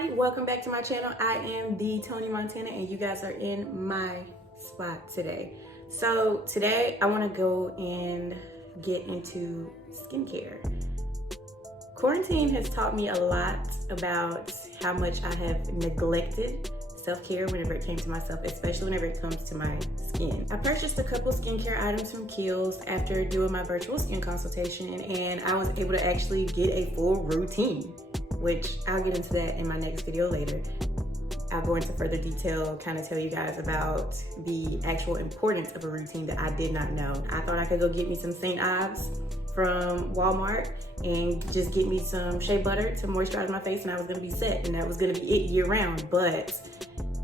everybody, welcome back to my channel. I am the Tony Montana and you guys are in my spot today. So today I want to go and get into skincare. Quarantine has taught me a lot about how much I have neglected self-care whenever it came to myself, especially whenever it comes to my skin. I purchased a couple skincare items from Kiehl's after doing my virtual skin consultation, and I was able to actually get a full routine, which I'll get into that in my next video later. I'll go into further detail, kind of tell you guys about the actual importance of a routine that I did not know. I thought I could go get me some St. Ives from Walmart and just get me some shea butter to moisturize my face and I was gonna be set, and that was gonna be it year round. But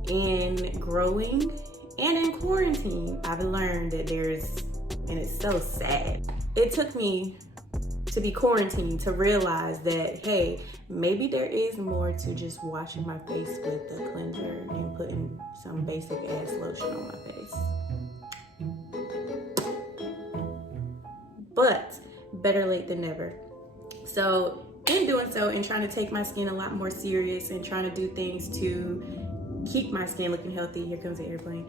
in growing and in quarantine, I've learned that and it's so sad. It took me to be quarantined to realize that, hey, maybe there is more to just washing my face with a cleanser and putting some basic ass lotion on my face. But better late than never. So in doing so and trying to take my skin a lot more serious and trying to do things to keep my skin looking healthy, here comes the airplane.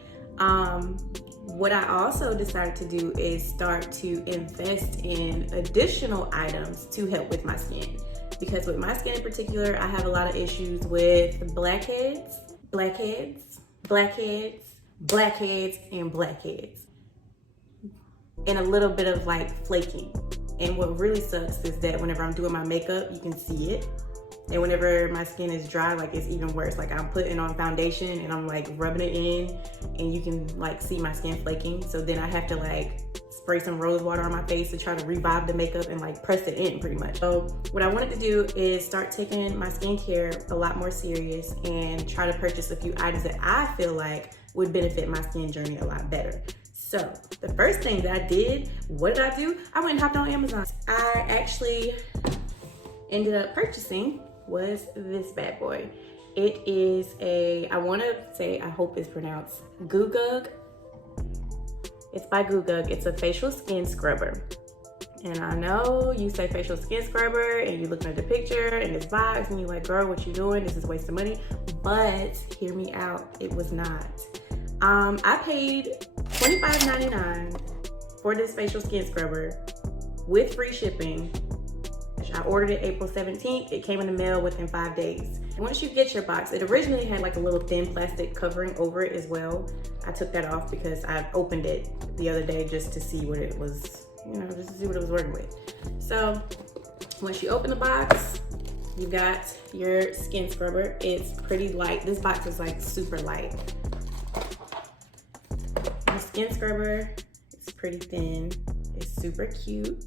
What I also decided to do is start to invest in additional items to help with my skin. Because with my skin in particular, I have a lot of issues with blackheads, and blackheads. And a little bit of like flaking. And what really sucks is that whenever I'm doing my makeup, you can see it. And whenever my skin is dry, like it's even worse. Like I'm putting on foundation and I'm like rubbing it in and you can like see my skin flaking. So then I have to like spray some rose water on my face to try to revive the makeup and like press it in pretty much. So what I wanted to do is start taking my skincare a lot more serious and try to purchase a few items that I feel like would benefit my skin journey a lot better. So the first thing that I did, what did I do? I went and hopped on Amazon. I actually ended up purchasing was this bad boy. It is I hope it's pronounced GUGUG. It's by GUGUG. It's a facial skin scrubber. And I know you say facial skin scrubber and you're looking at the picture and this box and you're like, girl, what you doing? This is a waste of money. But hear me out, it was not. I paid $25.99 for this facial skin scrubber with free shipping. I ordered it April 17th. It came in the mail within 5 days. Once you get your box, it originally had like a little thin plastic covering over it as well. I took that off because I opened it the other day just to see what it was, just to see what it was working with. So once you open the box, you got your skin scrubber. It's pretty light. This box is like super light. The skin scrubber is pretty thin. It's super cute.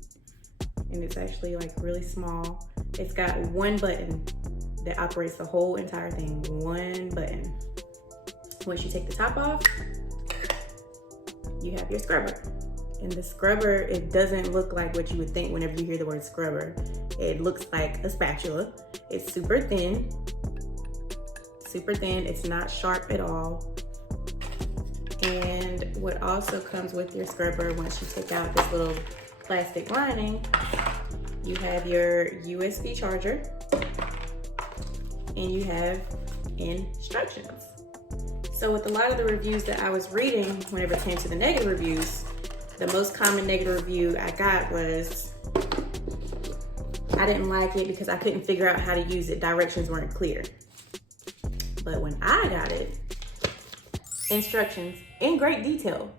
And it's actually like really small. It's got one button that operates the whole entire thing. One button. Once you take the top off, you have your scrubber. And the scrubber, it doesn't look like what you would think whenever you hear the word scrubber. It looks like a spatula. It's super thin. Super thin. It's not sharp at all. And what also comes with your scrubber, once you take out this little plastic lining, you have your USB charger and you have instructions. So with a lot of the reviews that I was reading, whenever it came to the negative reviews, the most common negative review I got was, I didn't like it because I couldn't figure out how to use it. Directions weren't clear. But when I got it, instructions in great detail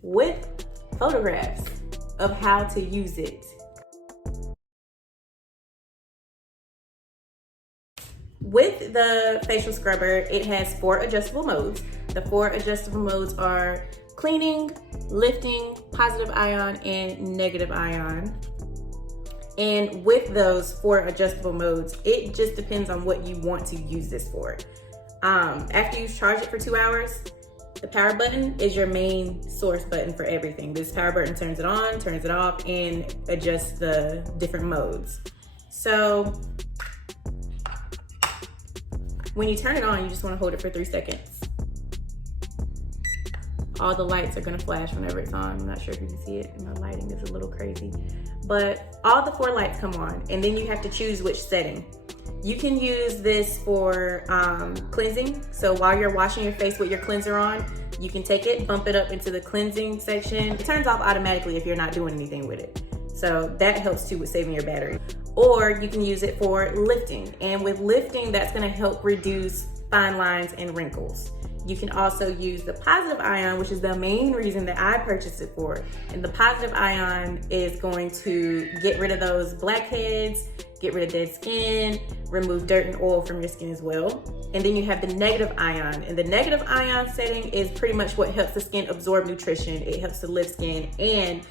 with photographs of how to use it. With the facial scrubber, it has 4 adjustable modes. The 4 adjustable modes are cleaning, lifting, positive ion, and negative ion. And with those 4 adjustable modes, it just depends on what you want to use this for. After you charge it for 2 hours, the power button is your main source button for everything. This power button turns it on, turns it off, and adjusts the different modes. So when you turn it on, you just want to hold it for 3 seconds. All the lights are going to flash whenever it's on. I'm not sure if you can see it. My lighting is a little crazy. But all the 4 lights come on, and then you have to choose which setting. You can use this for cleansing. So while you're washing your face with your cleanser on, you can take it, bump it up into the cleansing section. It turns off automatically if you're not doing anything with it. So that helps too with saving your battery. Or you can use it for lifting. And with lifting, that's gonna help reduce fine lines and wrinkles. You can also use the positive ion, which is the main reason that I purchased it for. And the positive ion is going to get rid of those blackheads, get rid of dead skin, remove dirt and oil from your skin as well. And then you have the negative ion. And the negative ion setting is pretty much what helps the skin absorb nutrition. It helps to lift skin, and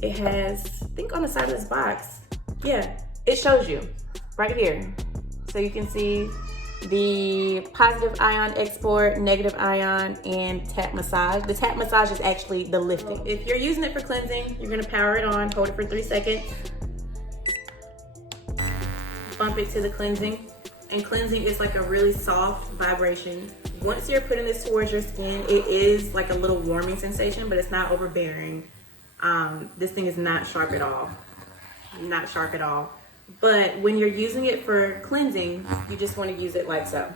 it has, I think on the side of this box, yeah, it shows you right here. So you can see the positive ion export, negative ion, and tap massage. The tap massage is actually the lifting. If you're using it for cleansing, you're gonna power it on, hold it for 3 seconds, bump it to the cleansing. And cleansing is like a really soft vibration. Once you're putting this towards your skin, it is like a little warming sensation, but it's not overbearing. This thing is not sharp at all. Not sharp at all. But when you're using it for cleansing, you just want to use it like so.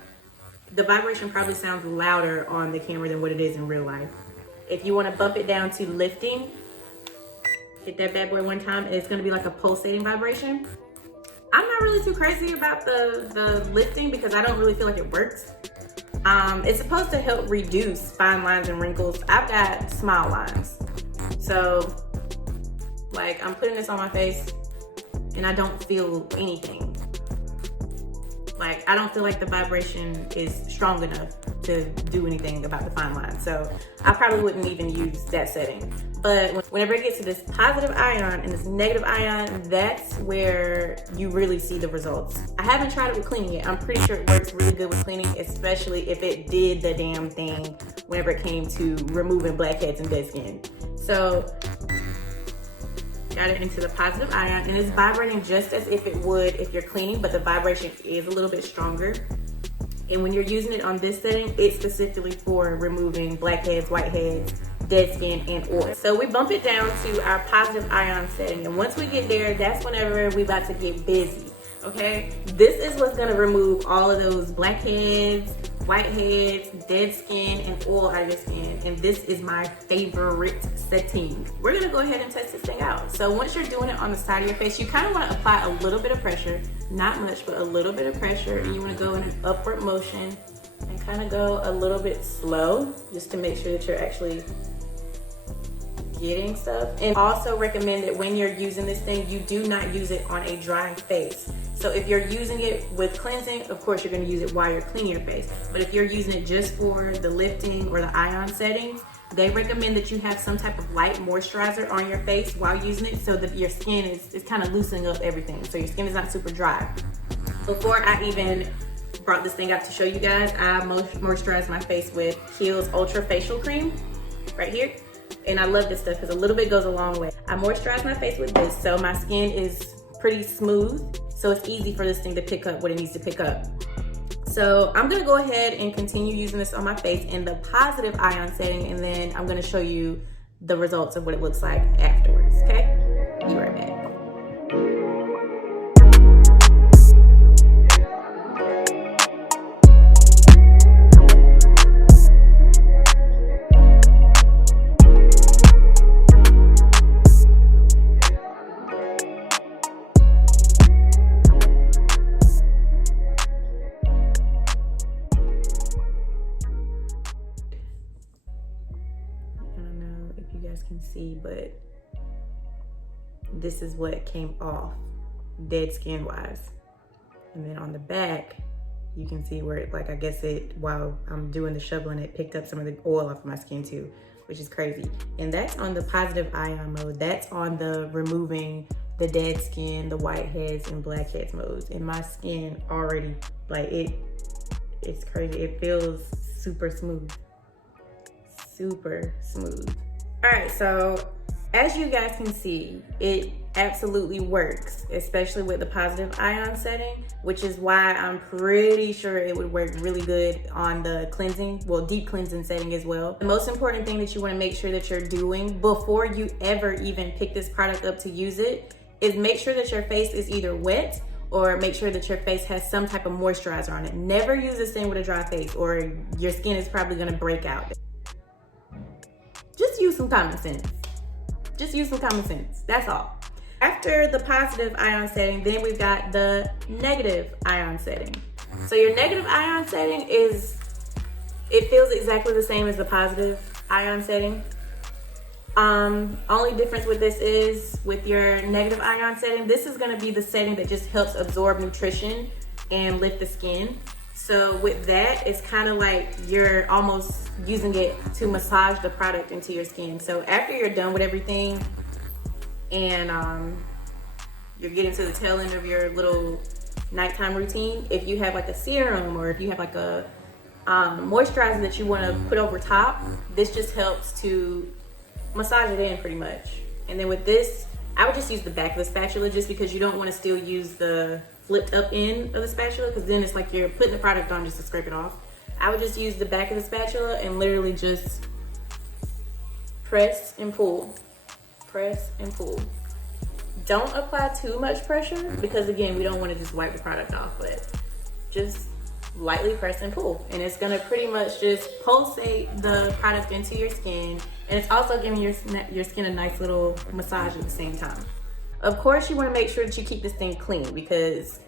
The vibration probably sounds louder on the camera than what it is in real life. If you want to bump it down to lifting, hit that bad boy one time, and it's going to be like a pulsating vibration. I'm not really too crazy about the lifting because I don't really feel like it works. It's supposed to help reduce fine lines and wrinkles. I've got smile lines. So, like, I'm putting this on my face and I don't feel anything. Like, I don't feel like the vibration is strong enough to do anything about the fine lines. So I probably wouldn't even use that setting. But whenever it gets to this positive ion and this negative ion, that's where you really see the results. I haven't tried it with cleaning yet. I'm pretty sure it works really good with cleaning, especially if it did the damn thing whenever it came to removing blackheads and dead skin. So, got it into the positive ion, and it's vibrating just as if it would if you're cleaning, but the vibration is a little bit stronger. And when you're using it on this setting, it's specifically for removing blackheads, whiteheads, dead skin, and oil. So we bump it down to our positive ion setting, and once we get there, that's whenever we about to get busy, okay? This is what's gonna remove all of those blackheads, whiteheads, dead skin, and oil out of your skin. And this is my favorite setting. We're gonna go ahead and test this thing out. So once you're doing it on the side of your face, you kind of want to apply a little bit of pressure, not much, but a little bit of pressure, and you want to go in an upward motion and kind of go a little bit slow just to make sure that you're actually getting stuff. And also recommend that when you're using this thing, you do not use it on a dry face. So if you're using it with cleansing, of course you're going to use it while you're cleaning your face. But if you're using it just for the lifting or the ion settings, they recommend that you have some type of light moisturizer on your face while using it so that your skin is kind of loosening up everything. So your skin is not super dry. Before I even brought this thing out to show you guys, I moisturized my face with Kiehl's Ultra Facial Cream right here. And I love this stuff because a little bit goes a long way. I moisturize my face with this so my skin is pretty smooth. So it's easy for this thing to pick up what it needs to pick up. So I'm gonna go ahead and continue using this on my face in the positive ion setting, and then I'm gonna show you the results of what it looks like afterwards, okay? Be right back. Can see, but this is what came off dead skin wise. And then on the back you can see where it, like, I guess it, while I'm doing the shoveling, it picked up some of the oil off of my skin too, which is crazy. And that's on the positive ion mode. That's on the removing the dead skin, the whiteheads and blackheads modes. And my skin already, like, it's crazy. It feels super smooth, super smooth. All right, so as you guys can see, it absolutely works, especially with the positive ion setting, which is why I'm pretty sure it would work really good on the cleansing, well, deep cleansing setting as well. The most important thing that you want to make sure that you're doing before you ever even pick this product up to use it is make sure that your face is either wet or make sure that your face has some type of moisturizer on it. Never use this thing with a dry face or your skin is probably gonna break out. Just use some common sense. Just use some common sense, that's all. After the positive ion setting, then we've got the negative ion setting. So your negative ion setting it feels exactly the same as the positive ion setting. Only difference with this is with your negative ion setting, this is gonna be the setting that just helps absorb nutrition and lift the skin. So with that, it's kind of like you're almost using it to massage the product into your skin. So after you're done with everything and you're getting to the tail end of your little nighttime routine, if you have like a serum or if you have like a moisturizer that you want to put over top, this just helps to massage it in pretty much. And then with this, I would just use the back of the spatula just because you don't want to still use the flipped up end of the spatula because then it's like you're putting the product on just to scrape it off. I would just use the back of the spatula and literally just press and pull. Press and pull. Don't apply too much pressure because again, we don't want to just wipe the product off, but just lightly press and pull. And it's gonna pretty much just pulsate the product into your skin, and it's also giving your skin a nice little massage at the same time. Of course, you wanna make sure that you keep this thing clean because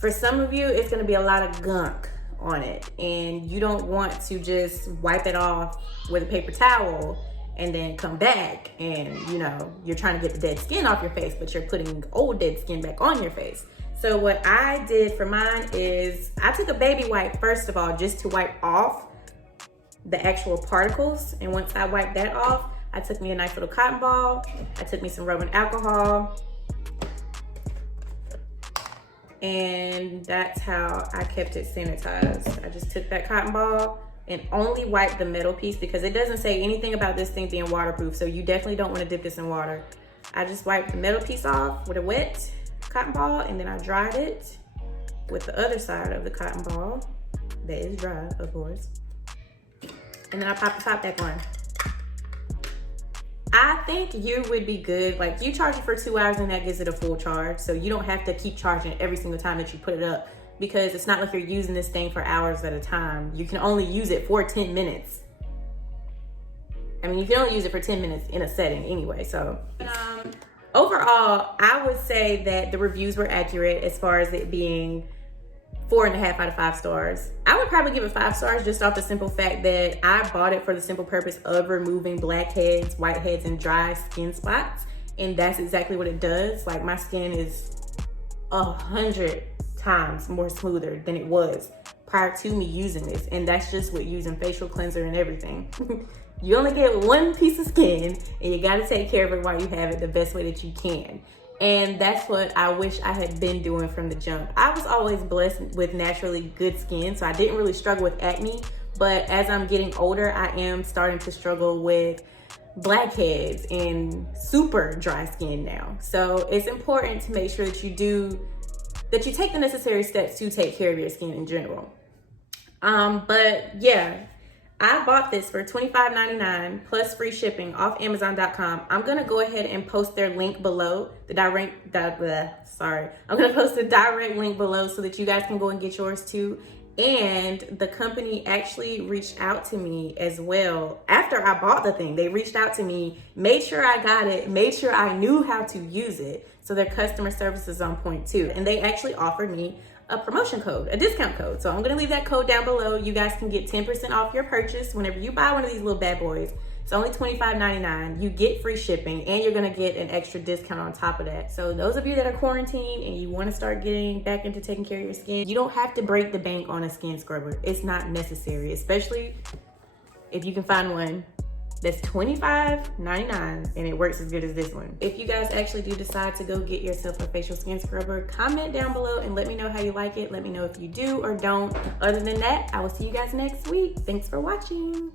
for some of you, it's gonna be a lot of gunk on it, and you don't want to just wipe it off with a paper towel and then come back and you're trying to get the dead skin off your face, but you're putting old dead skin back on your face. So what I did for mine is I took a baby wipe first of all just to wipe off the actual particles, and once I wiped that off, I took me a nice little cotton ball, I took me some rubbing alcohol, and that's how I kept it sanitized. I just took that cotton ball and only wipe the metal piece because it doesn't say anything about this thing being waterproof, so you definitely don't want to dip this in water. I just wiped the metal piece off with a wet cotton ball, and then I dried it with the other side of the cotton ball that is dry, of course, and then I pop the top back on. I think you would be good, like you charge it for 2 hours and that gives it a full charge, so you don't have to keep charging it every single time that you put it up because it's not like you're using this thing for hours at a time. You can only use it for 10 minutes. I mean, you can only use it for 10 minutes in a setting anyway, so. Overall, I would say that the reviews were accurate as far as it being 4.5 out of 5 stars. I would probably give it 5 stars just off the simple fact that I bought it for the simple purpose of removing blackheads, whiteheads, and dry skin spots. And that's exactly what it does. Like my skin is 100 times more smoother than it was prior to me using this. And that's just with using facial cleanser and everything. You only get one piece of skin and you gotta take care of it while you have it the best way that you can. And that's what I wish I had been doing from the jump. I was always blessed with naturally good skin, so I didn't really struggle with acne. But as I'm getting older, I am starting to struggle with blackheads and super dry skin now. So it's important to make sure that you take the necessary steps to take care of your skin in general. But yeah, I bought this for $25.99 plus free shipping off Amazon.com. I'm gonna go ahead and post their link below, I'm gonna post the direct link below so that you guys can go and get yours too. And the company actually reached out to me as well. After I bought the thing, they reached out to me, made sure I got it, made sure I knew how to use it. So their customer service is on point too. And they actually offered me a promotion code, a discount code. So I'm gonna leave that code down below. You guys can get 10% off your purchase whenever you buy one of these little bad boys. It's only $25.99. You get free shipping and you're gonna get an extra discount on top of that. So those of you that are quarantined and you wanna start getting back into taking care of your skin, you don't have to break the bank on a skin scrubber. It's not necessary, if you can find one that's $25.99 and it works as good as this one. If you guys actually do decide to go get yourself a facial skin scrubber, comment down below and let me know how you like it. Let me know if you do or don't. Other than that, I will see you guys next week. Thanks for watching.